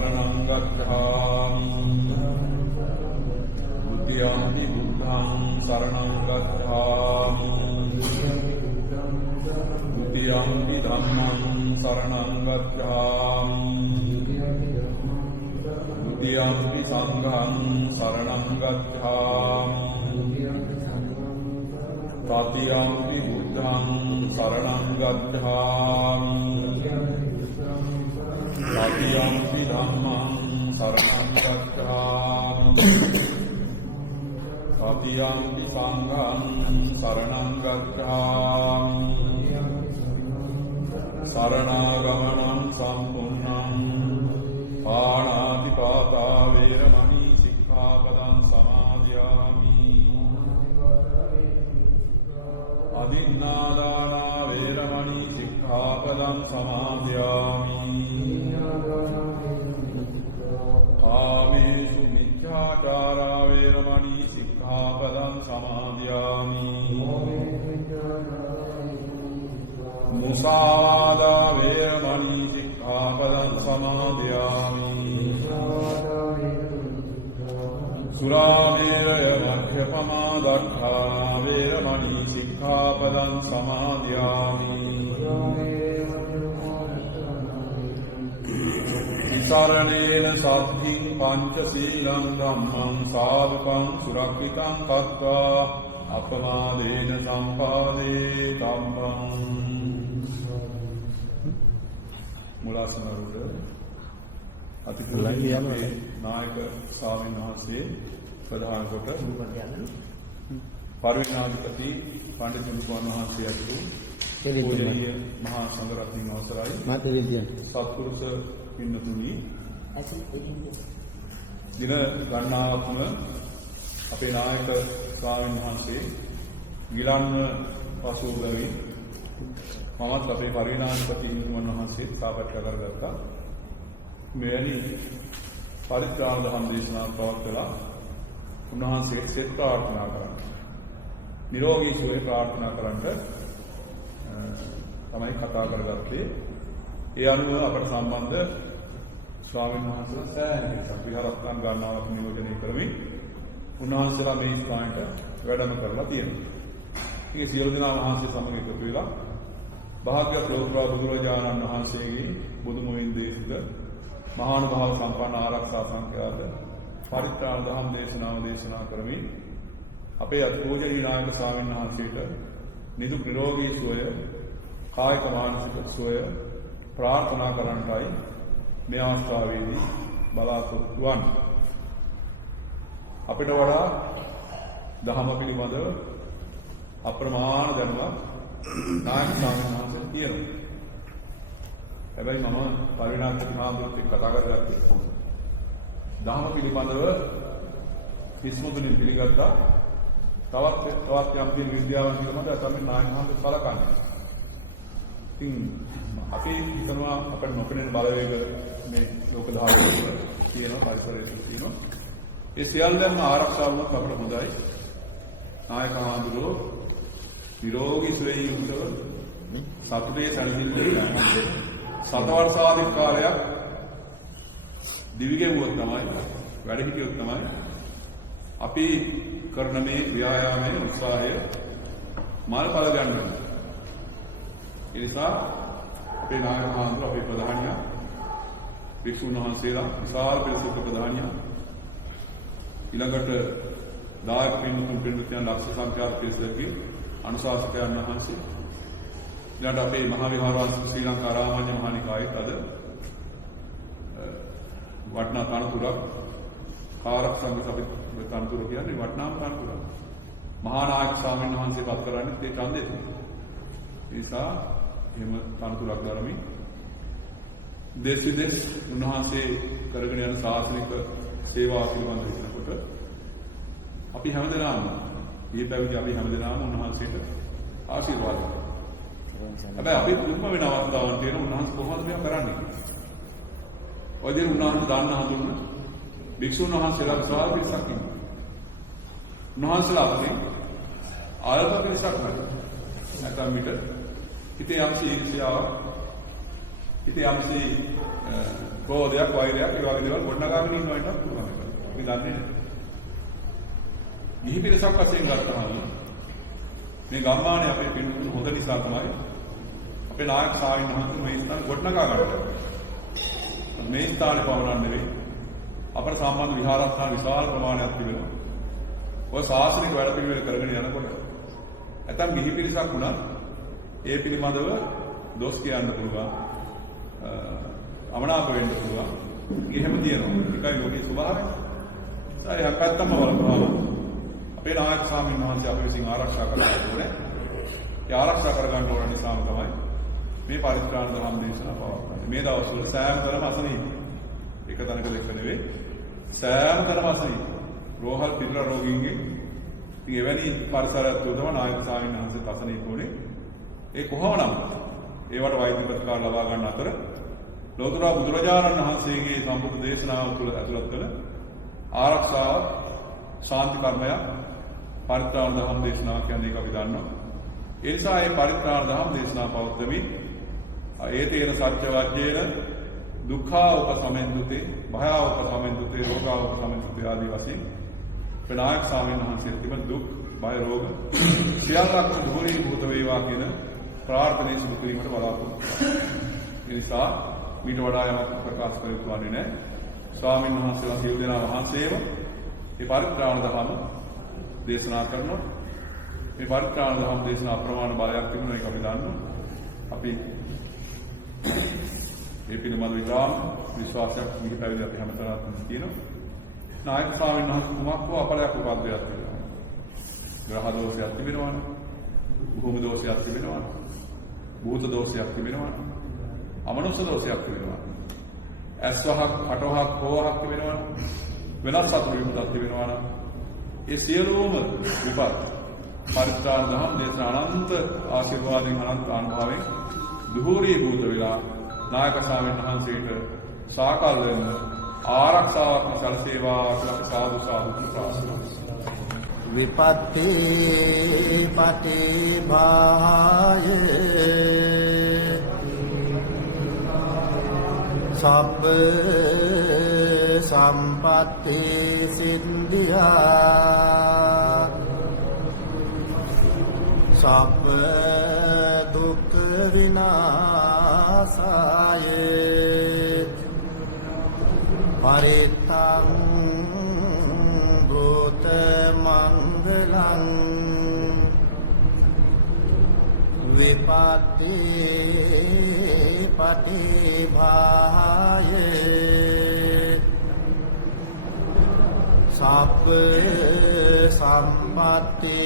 शरणं गच्छामि द्वितीयंपि बुद्धं शरणं गच्छामि द्वितीयंपि धम्मं शरणं गच्छामि द्वितीयंपि संघं शरणं गच्छामि तृतीयंपि बुद्धं शरणं गच्छामि तृतीयंपि धम्मं शरणं गच्छामि तृतीयंपि संघं शरणं गच्छामि शरणागमनं सम्पूर्णं पाणातिपाता वैरमणि सिक्खापदं समादयामि अदिन्नादाना वैरमणि सिक्खापदं समादयामि कामेषु मिथ्याचारा वैरमणि सिक्खापदं समादयामि मुसावादा वैरमणि सिक्खापदं समादयामि सुरामेरय मध्यपमा दग्धा वैरमणि सिक्खापदं समादयामि विसरणेन साधिं पञ्चशीलं धम्मं साधकं सुरक्षितं कृत्वा अपमादेन सम्पादे धम्मम् මුලාසනරුඩ අතිපූජනීය නායක ස්වාමීන් වහන්සේ ප්‍රධාන කොට පරිවිනාධිපති පඬිතු මුතුන් වහන්සේ ඇතුළු පූජනීය මහා සංඝරත්නයන් අවසරයි සත්පුරුෂ පින්නතුනි දින ගණනාවක්ම අපේ නායක ස්වාමීන් වහන්සේ ගිලන්ව පසු බැවින් මමත් අපේ පරිවිනාධිපති මුතුන් වහන්සේ සාකච්ඡා කරගත්තා. මෙවැනි පරිත්‍රාණ දහම් දේශනාවක් පවත්වලා උන්වහන්සේ සෙත් ප්‍රාර්ථනා කරන්න. නිරෝගී සුවය ප්‍රාර්ථනා කරන්න තමයි කතා කරගත්තේ. ඒ අනුව අපට සම්බන්ධ ස්වාමීන් වහන්සේලා සෑහෙන පිරිසක් විහාරස්ථාන ගණනාවක් නියෝජනය කරමින් උන්වහන්සේලා මේ ස්ථානයට වැඩම කරලා තියෙනවා. ඉතින් සියලු දෙනා වහන්සේ සමග එකතු වෙලා භාග්‍යවත් ලෝතුරා බුදුරජාණන් වහන්සේගේ බුදුමුවින් දේශිත මහානුභාව සම්පන්න ආරක්ෂා සංඛ්‍යාත පරිත්‍රාණ දහම් දේශනාව දේශනා කරමින් අපේ අතිපූජනීය නායක ස්වාමීන් වහන්සේට නිදුක් නිරෝගී සුවය කායික මානසික සුවය ප්‍රාර්ථනා කරන්නයි මේ අවස්ථාවේදී බලාපොරොත්තු වන්නේ. අපිට වඩා දහම පිළිබඳව අප්‍රමාණ දැනුමක් නායක ස්වාමීන් වහන්සේ තියෙනවා. හැබැයි මම පරිවිනාධිපති මහාමුදුරුවෝ කතා කරගත්තේ දහම පිළිබඳව කිසිමුතුලින් පිළිගත්තා. තවත් යම් කිසි විද්‍යාවන් පිළිබඳව තමයි නායක මහාමුදුරුවෝ සලකන්නේ. ඉතින් අපි හිතනවා අපිට නොපෙනෙන බලවේග මේ ලෝක ධාතුවේ තියෙනවා, පරිසරයේ තියෙනවා. ඒ සියල්ලම ආරක්ෂා වුණොත් අපිට හොඳයි. නායක මහාමුදුරුවෝ නිරෝගී සුවයෙන් යුක්තව සතුටේ සැනසෙල්ලේ සතවර්ෂාධික කාලයක් දිවිගෙවුවොත් තමයි වැඩ හිටියොත් තමයි අපි කරන මේ ව්‍යායාමයේ උත්සාහය මාර්ගඵල ගන්න. ඒ නිසා අපේ නායක මහාමුදුරුවෝ අපේ ප්‍රධානියා වික්ෂුන් වහන්සේලා විශාල පිරිසක ප්‍රධානියා ඊළඟට දායක පින්තුන් ලක්ෂ සංඛ්‍යාත පිරිසකගේ අනුශාසකයන් වහන්සේ ඊළඟට අපේ මහා විහාරවාසී ශ්‍රී ලංකා රාමඤ්ඤ මහානිකායේ අද වටනා තනතුරක් කාරක සංඝ සභිත තනතුර කියන්නේ වටනාම තනතුරක්. මහා නායක ස්වාමීන් වහන්සේ පත් කරන්නේ ඒ ඡන්දෙත්. ඒ නිසා එහෙම තනතුරක් ධර්මී දේශ විදේශ උන්වහන්සේ කරගෙන යන සාසනික සේවාව පිළිබඳව හිතනකොට අපි හැමදෙනාම මේ පැවිදි අපි හැමදෙනාම උන්වහන්සේට ආශිර්වාද කරනවා. හැබැයි අපි දුක්ම වෙන අවස්ථාවන් තියෙන උන්වහන්සේ කොහොමද මේක කරන්නේ? ඔය දේ උන්වහන්සේ දාන්න හඳුන්වන භික්ෂුන් වහන්සේලා විශාල පිරිසක් ඉන්නවා. උන්වහන්සේලා අපේ ආයත පිරිසක් නැත්නම් හිතේ යම්සි ඉරිසියාවක් හිතේ යම්සි ක්‍රෝධයක්, වෛරයක්, ඒ වගේ දේවල් ගොඩනගාගෙන ඉන්නවට පුළුවන් එක. අපි දන්නේ නැහැ. ගිහි පිරිසක් වශයෙන් ගත්තහම මේ ගම්මානේ අපේ පින්තුන් හොඳ නිසා තමයි අපේ නායක ස්වාමීන් වහන්සේ මේ ස්ථාන ගොඩනගා ගන්නවා. මේ ස්ථානේ පවරන්නේ නෙවෙයි. අපේ සම්බන්ධ විහාරස්ථාන විශාල ප්‍රමාණයක් තිබෙනවා. ඔය ශාසනික වැඩ පිළිවෙල කරගෙන යනකොට නැත්නම් ගිහි පිරිසක් වුණා ඒ පිළිබඳව දොස් කියන්න පුළුවන්. අමනාප වෙන්න පුළුවන්. එහෙම තියෙනවා. ඒකයි ලෝකයේ ස්වභාවය. ඒ හක්කත්තම වලකවම අපේ නායක ස්වාමීන් වහන්සේ අප විසින් ආරක්ෂා කරලා ඕනේ. ඒ ආරක්ෂා කර ගන්න ඕන නිසාම තමයි මේ පරිත්‍රාණ ධර්ම දේශනා පවත්වන්නේ. මේ දවස්වල සෑම තැනම අසනීප. එක තැනක දෙක නෙවෙයි. සෑම තැනම අසනීප. රෝහල් පිළිලා රෝගීන්ගේ ඉතින් එවැනි පරිසරයක් තුළ තමයි නායක ස්වාමීන් වහන්සේ අසනීප වුණේ. ඒ කොහොම නම් ඒවට වෛද්‍ය ප්‍රතිකාර ලබා ගන්න අතර ලෝතර බුදුරජාණන් වහන්සේගේ සම්බුද්ධ දේශනාව තුළ ඇතුළත් වන ආරක්ෂාව ශාන්ති කර්මයක් පරිත්‍රාණ ධම්ම දේශනාව කියන්නේ ඒක අපි දන්නවා. ඒ නිසා මේ පරිත්‍රාණ ධම්ම දේශනාව පවත්වමින් ඒතේන සත්‍ය වජ්ජේන දුක්ඛා උපසමෙන්දුතේ භයා උපසමෙන්දුතේ රෝගා උපසමෙන්දුතේ ආදී වශයෙන් ප්‍රනායක ස්වාමීන් වහන්සේ තිබෙන දුක් බය රෝග සියල්ලක් දුරී භූත වේවා කියන ප්‍රාර්ථනාවේ සිදු කිරීමට බලාපොරොත්තු වෙනවා. ඒ නිසා මීට වඩා යමක් ප්‍රකාශ කර යුතු වන්නේ නැහැ. ස්වාමීන් වහන්සේලා සියලු දෙනා වහන්සේම මේ පරිත්‍රාණ ධර්ම දේශනා කරනවා. මේ පරිත්‍රාණ ධර්ම දේශනා අප්‍රමාණ බලයක් තිබුණා ඒක අපි දන්නවා. අපි මේ පිළිබඳව ඉතාම විශ්වාසයක් මිහි පැවිදි අපි හැමතැනම තියෙනවා. නායක ස්වාමීන් වහන්සේ කුමක් හෝ අපලයක් උපද්දයක් තිබෙනවා. ග්‍රහ දෝෂයක් තිබෙනවා. භූමි දෝෂයක් තිබෙනවා. භූත දෝෂයක් තිබෙනවා. අමනුෂ්‍ය දෝෂයක් තිබෙනවා. ඇස්වහක්, කටවහක්, කෝවහක් තිබෙනවා. වෙනත් සතුරු විමුක්තක් තිබෙනවා නම් ඒ සියලුම විපත් පරිත්‍රාණ ධම්ම දේශනා අනන්ත ආශිර්වාදයෙන් අනන්ත අනුභවයෙන් දුහුරී භූත වෙලා නායක ස්වාමීන් වහන්සේට සාකල් වෙන ආරක්ෂාවක් සැලසේවා කියලා සාදු සාදු ප්‍රාර්ථනා විපත්ති පටිභාය සබ්බ සම්පත්ති සිද්ධියා සබ්බ දුක්ඛ විනාශාය පරිත්තං භූත මංගලං විපත්ති පටිභාය සබ්බ සම්පත්ති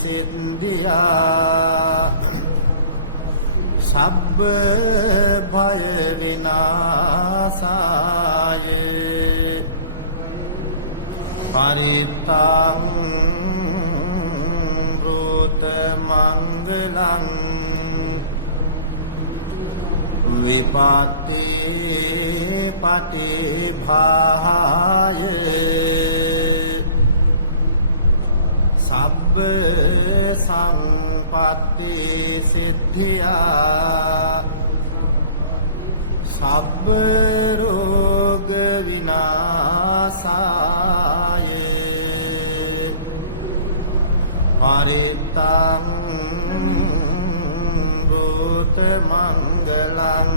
සිද්ධියා සබ්බ භය විනාශාය පරිත්තං භූත මංගලං විපත්ති පටිභාය සබ්බ සම්පත්ති සිද්ධියා සබ්බ රෝග විනාශාය පරිත්තං භූත මංගලං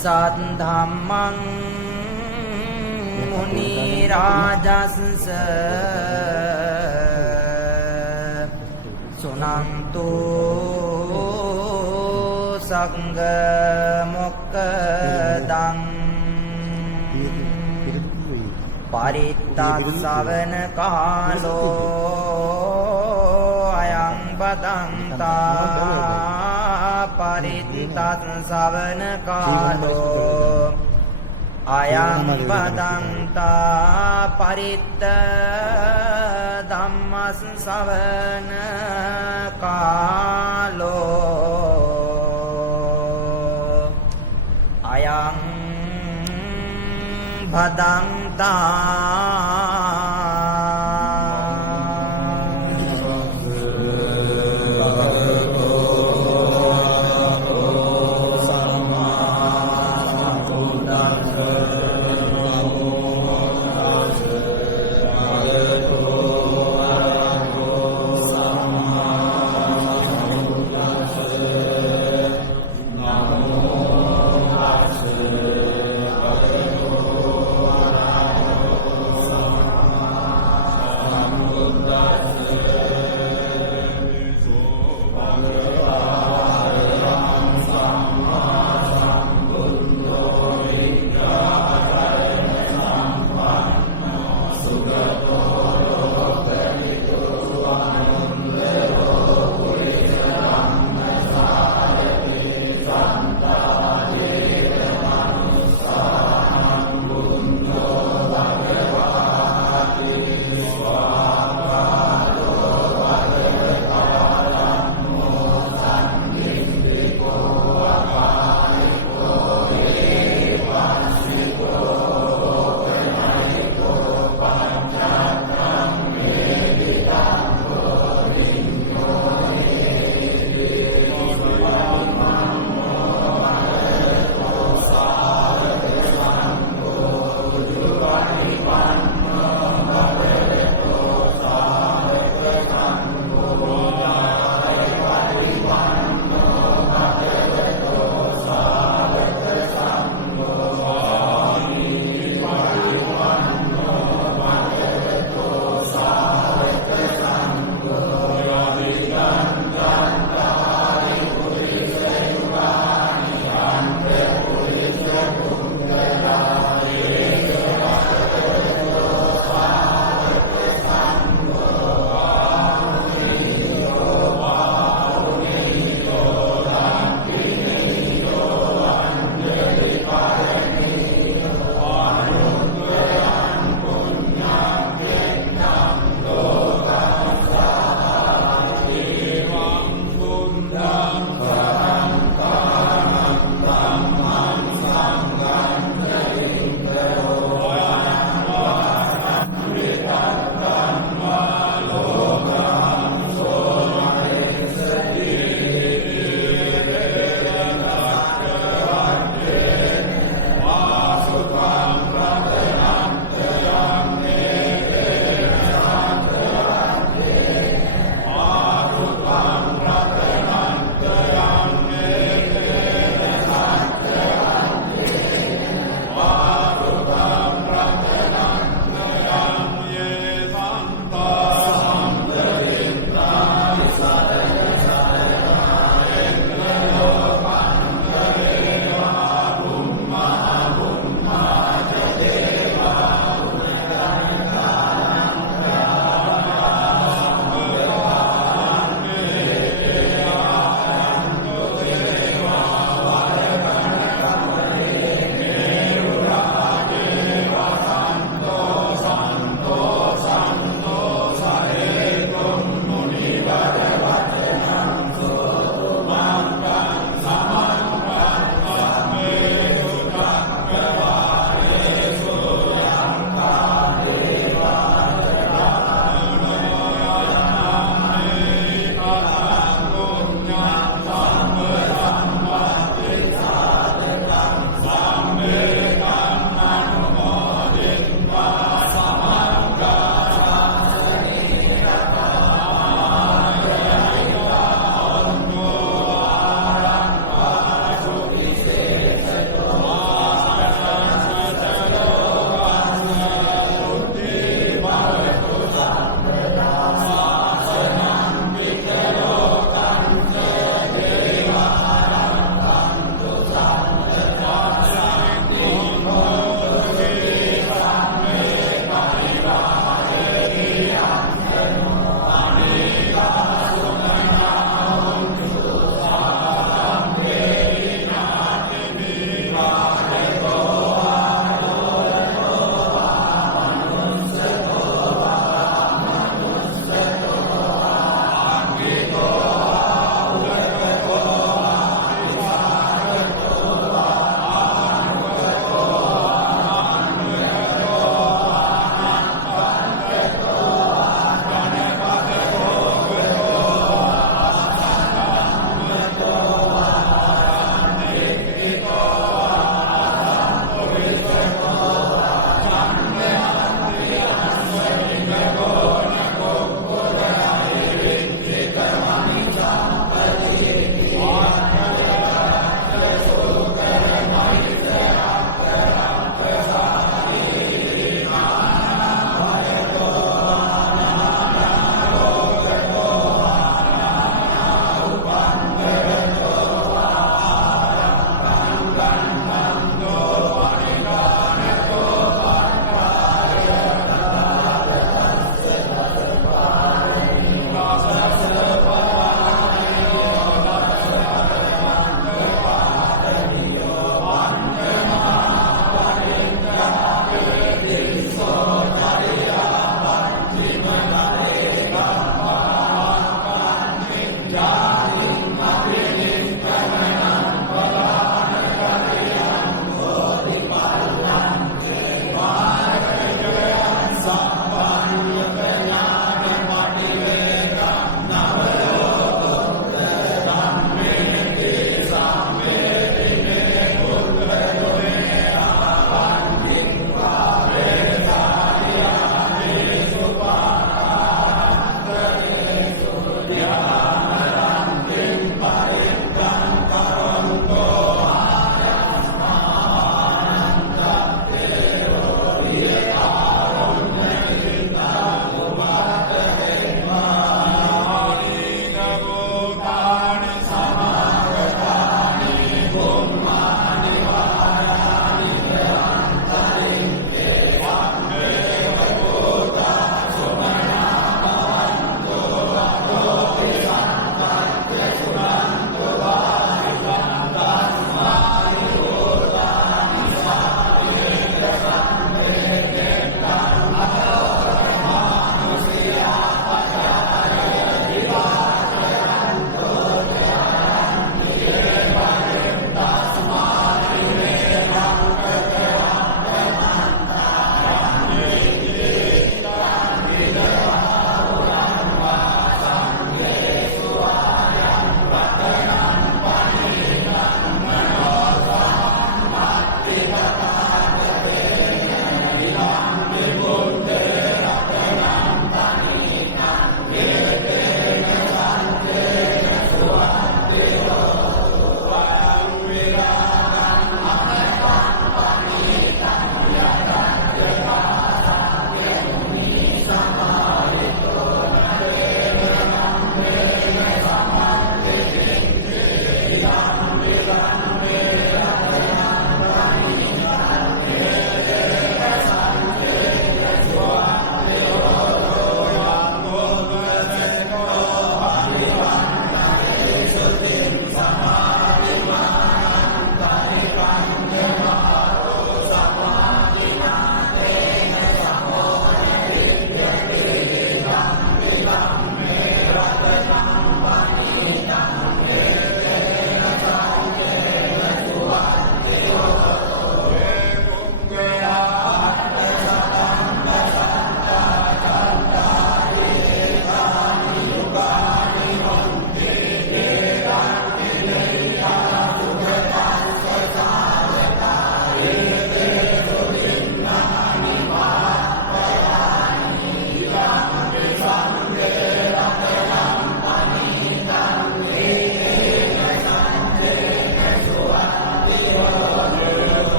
සද්ධම්මං මුනි රාජස්ස සුනන්තු සංඝ මොක්ඛදං පරිත්තස්සවන කාලෝ අයං බදන්තා පරිත්තස්සවන කාලෝ අයං බදන්තා පරිත්ත ධම්මස් සවන කාලෝ අයං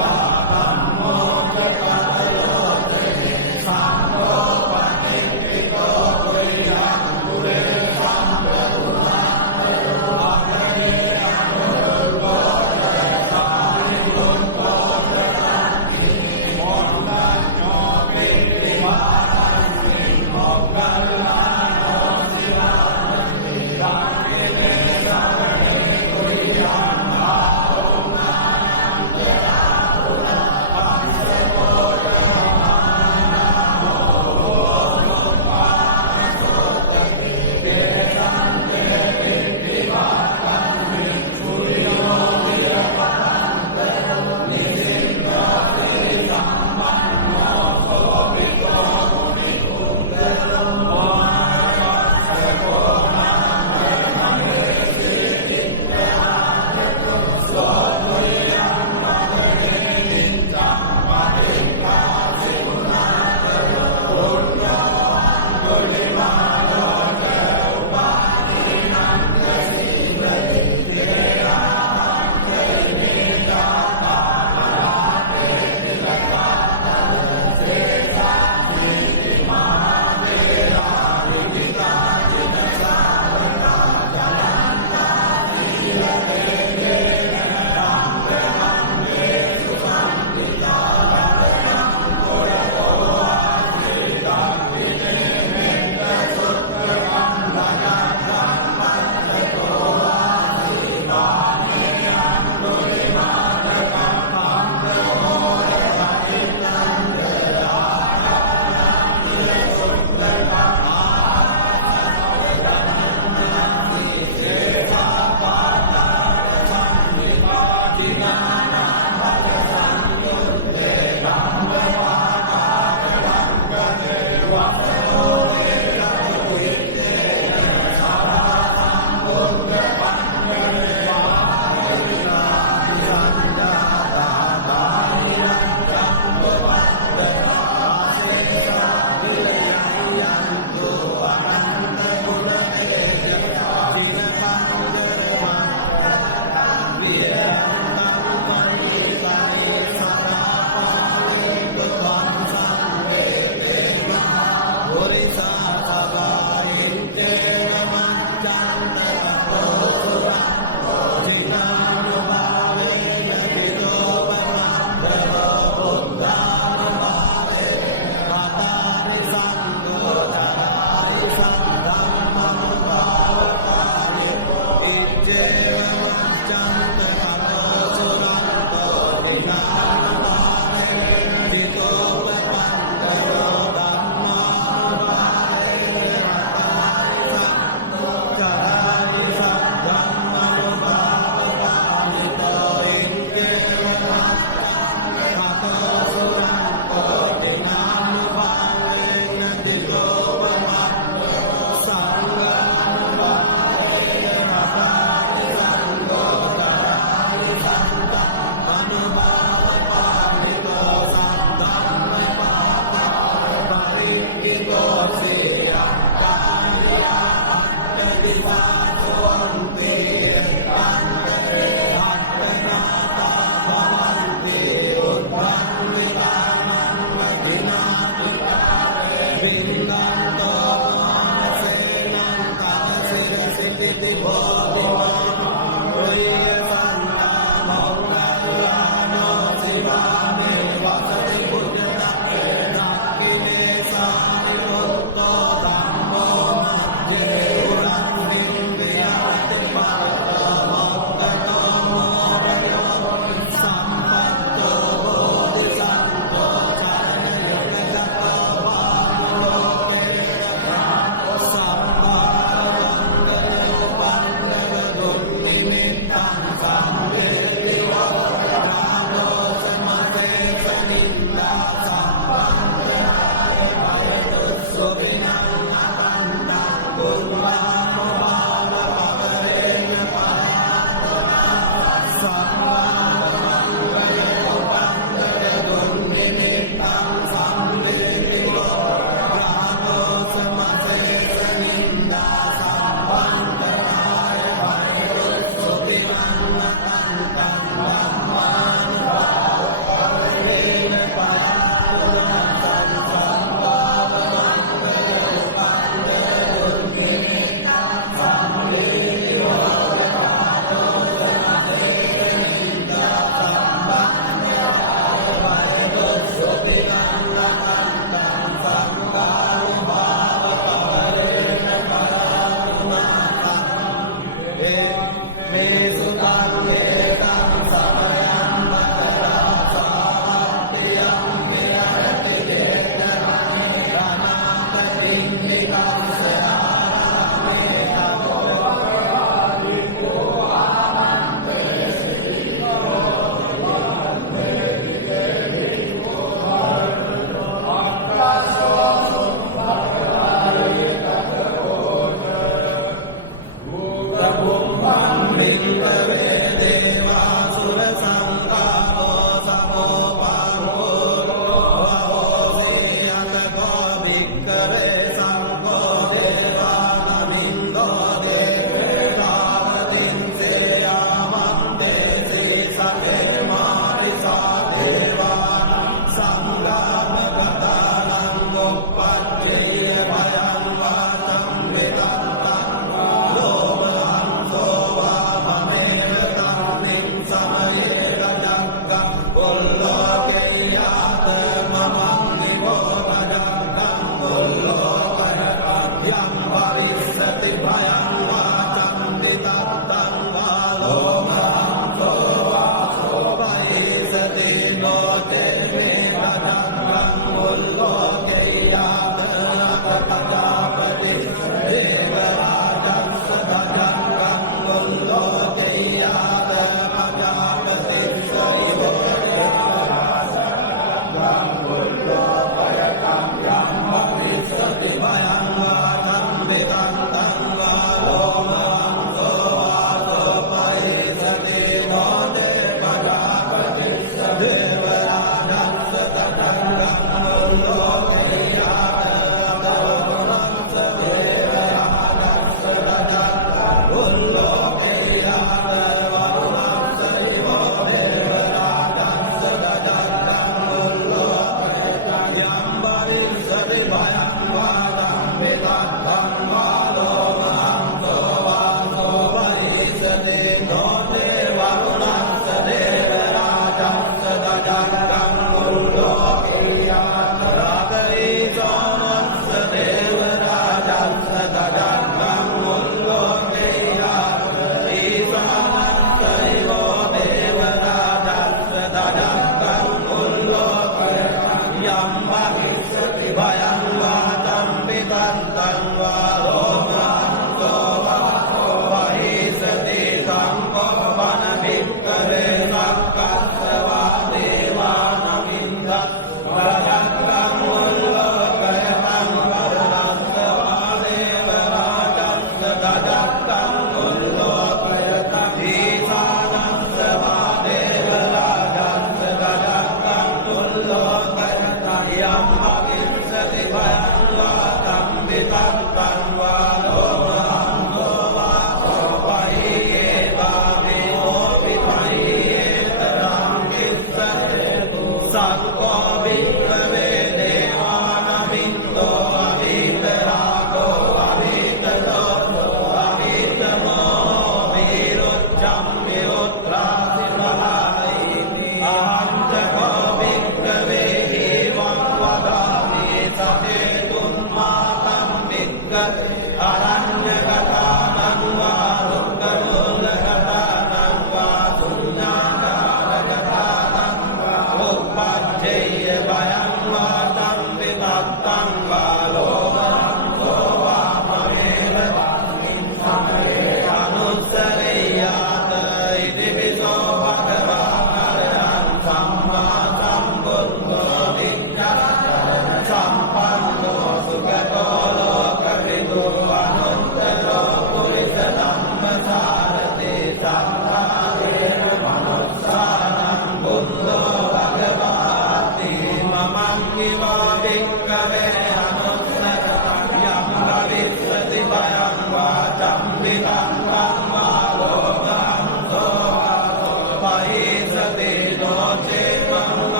เ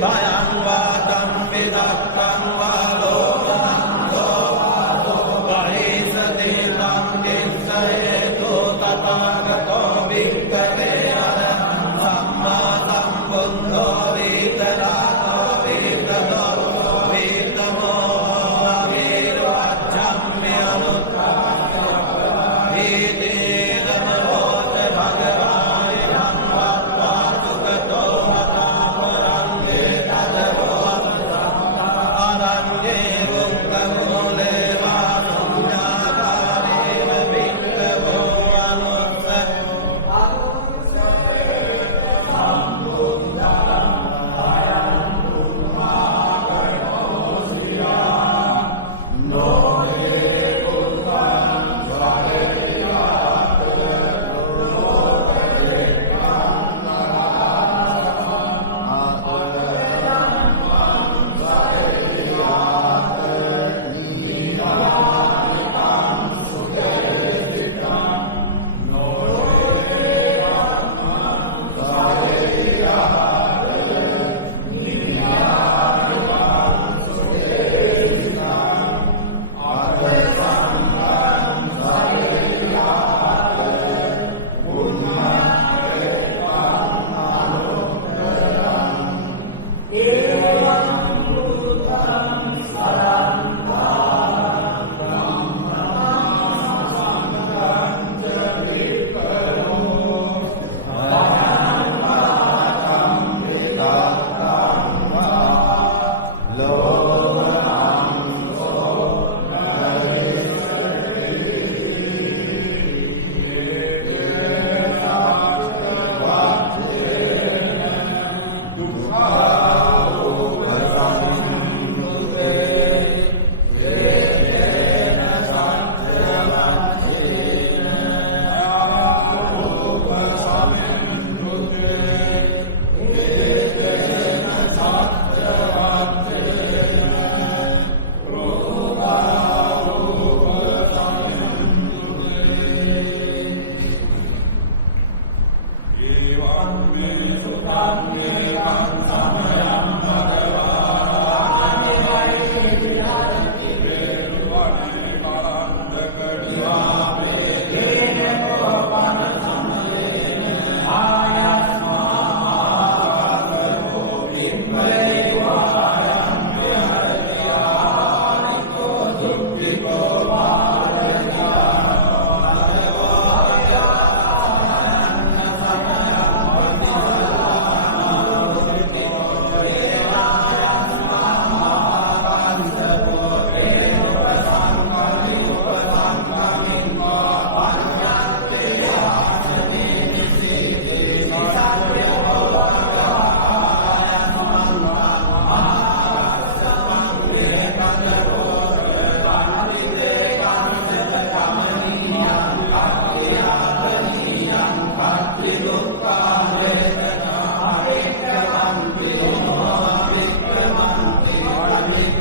Bhayam va tam vidakam va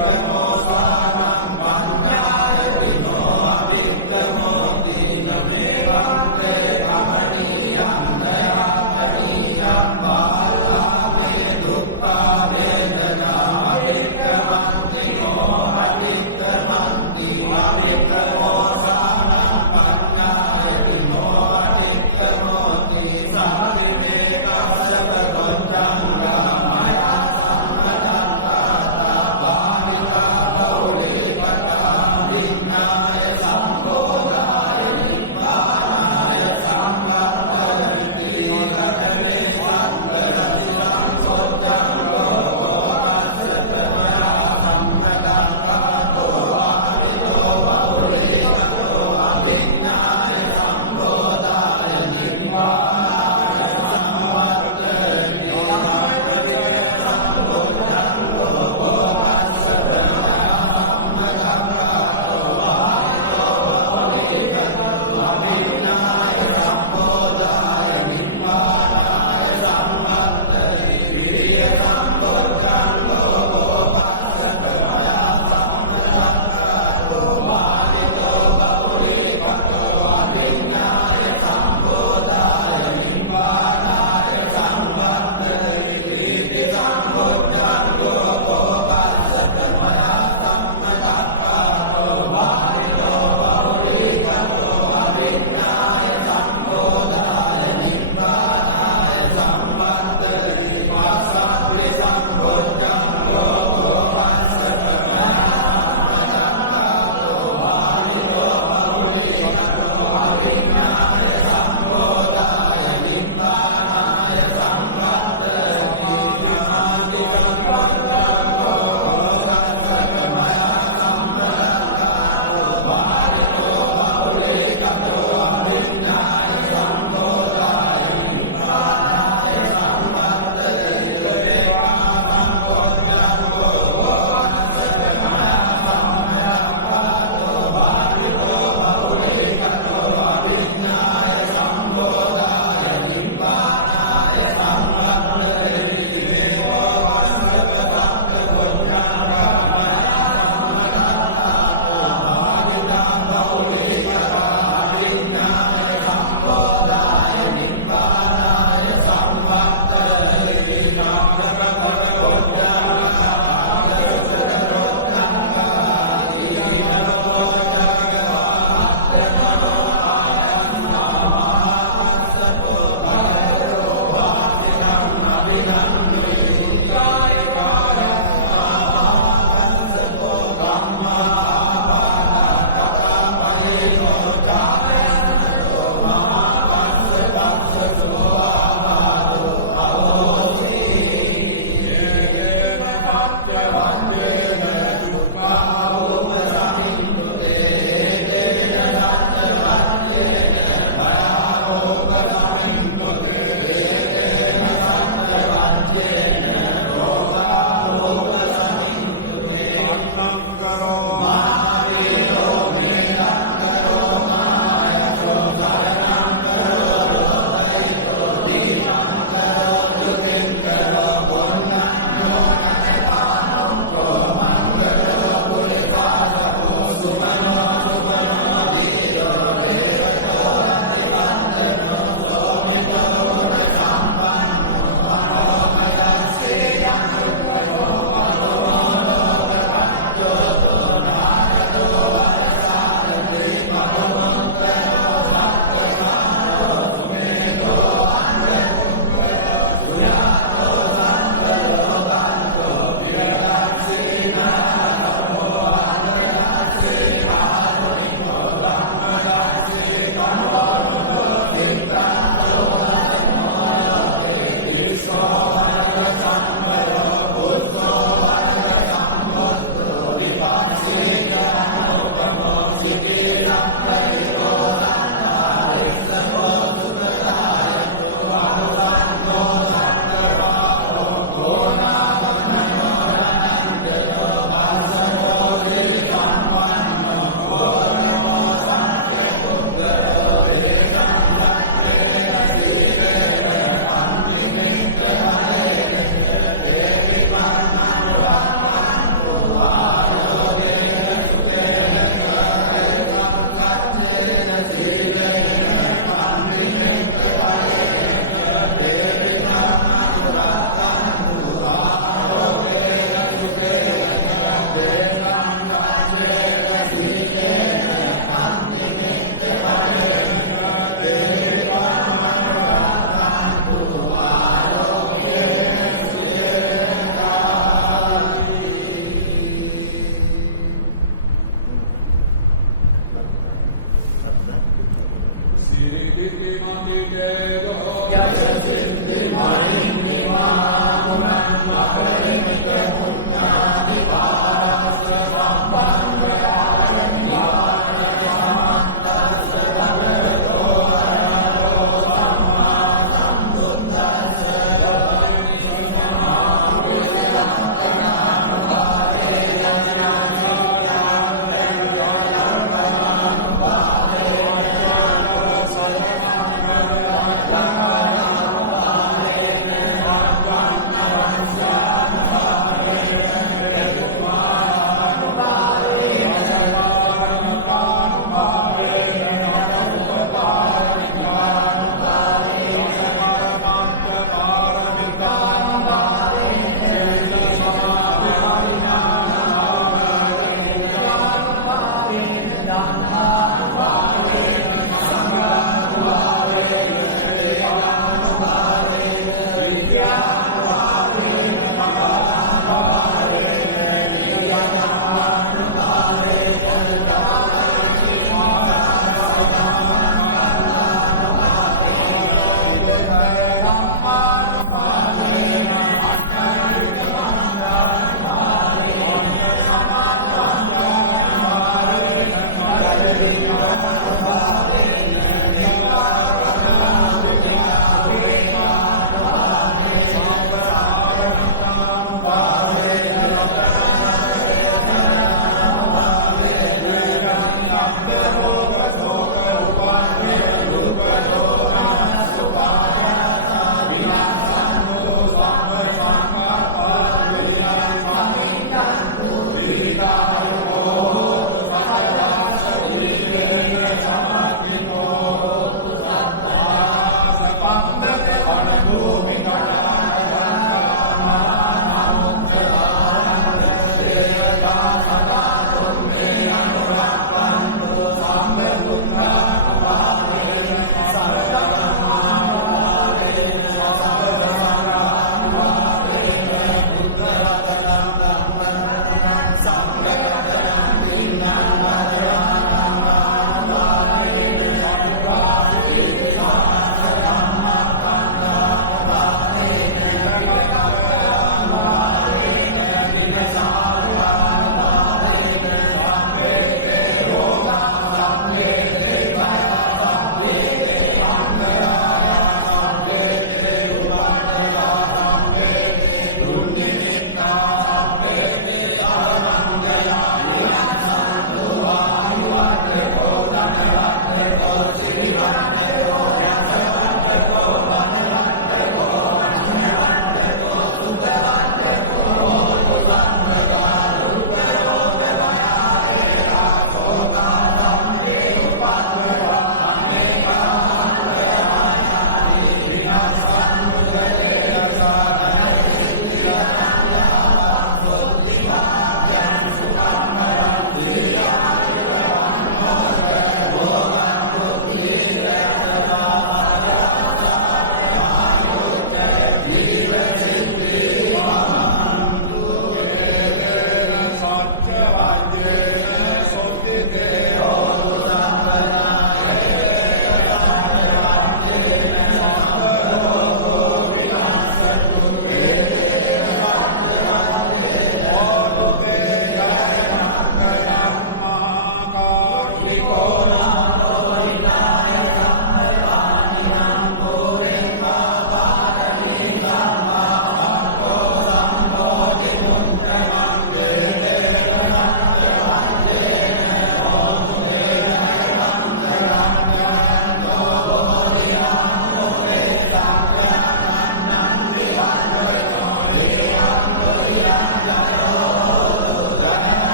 පරම